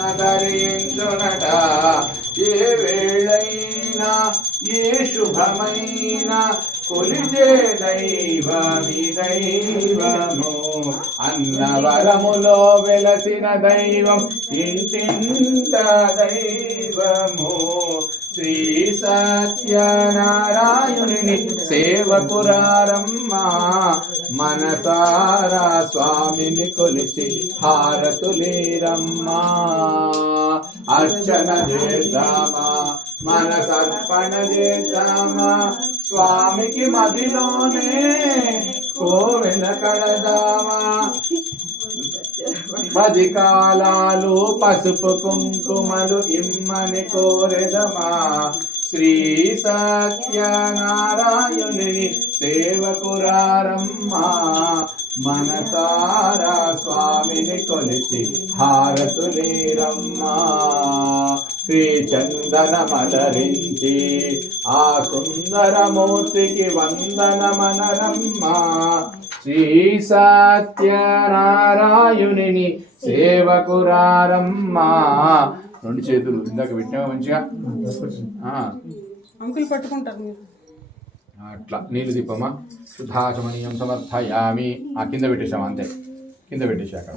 నదరించునట ఏ వేళైనా ఏ శుభమైన కొలిచే దైవమి దైవము అన్నవరములో వెలసిన దైవం ఇంటింట దైవము శ్రీ సత్యనారాయణుని సేవకురారమ్మ మనసారా స్వామిని కొలిచి హారతులేరమ్మా అర్చన చేద్దామా మనసర్పణ చేద్దామా స్వామికి మదిలోనే కోవెల కడదామా 10 కాలాలు పసుపు కుంకుమలు ఇమ్మని కోరెదమా శ్రీ సత్యనారాయణుని సేవకురారమ్మా మనసారా స్వామిని కొలిచి హారతులేరమ్మా శ్రీ చందనమలరించి ఆ సుందరమూర్తికి వందనమనరమ్మా శ్రీ సత్యనారాయణుని సేవకురారమ్మా 2 చేతులు ఇందాక పెట్టినావా మంచిగా అంకుల్ పట్టుకుంటారు అట్లా నీళ్ళు దీపమా శుద్ధాచమనీయం సమర్థయామి కింద పెట్టేసాము అంతే కింద పెట్టేసా అక్కడ